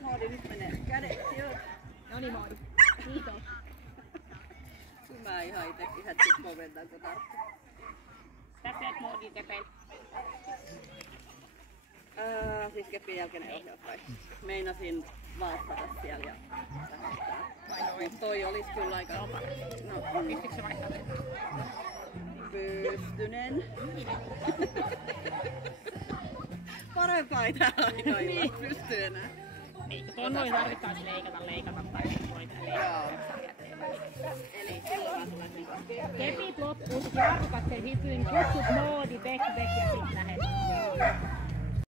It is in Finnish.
Moodi, nyt menee kädet sieltä. Noniin Moodi. Kiitos. Mä ihan itekin hetki koventan kun tarttuu. Tässä et Moodi Kepel. Siis Kepin jälkeinen ohjaus vai? Meinasin vaatsata siellä ja lähettää. Mut toi olis kyllä aika... No, Pystytkö se vaihtaa? Pystynen. Parempaa ei tää aika niin. Pysty enää. Niin, tuon voi tarvittaisi leikata tai voi leikata. Eli silloin mä tulen niinku. Kepit loppuu, jarrukat sen hipyin, kutsut Moodi, Beck ja sit lähet.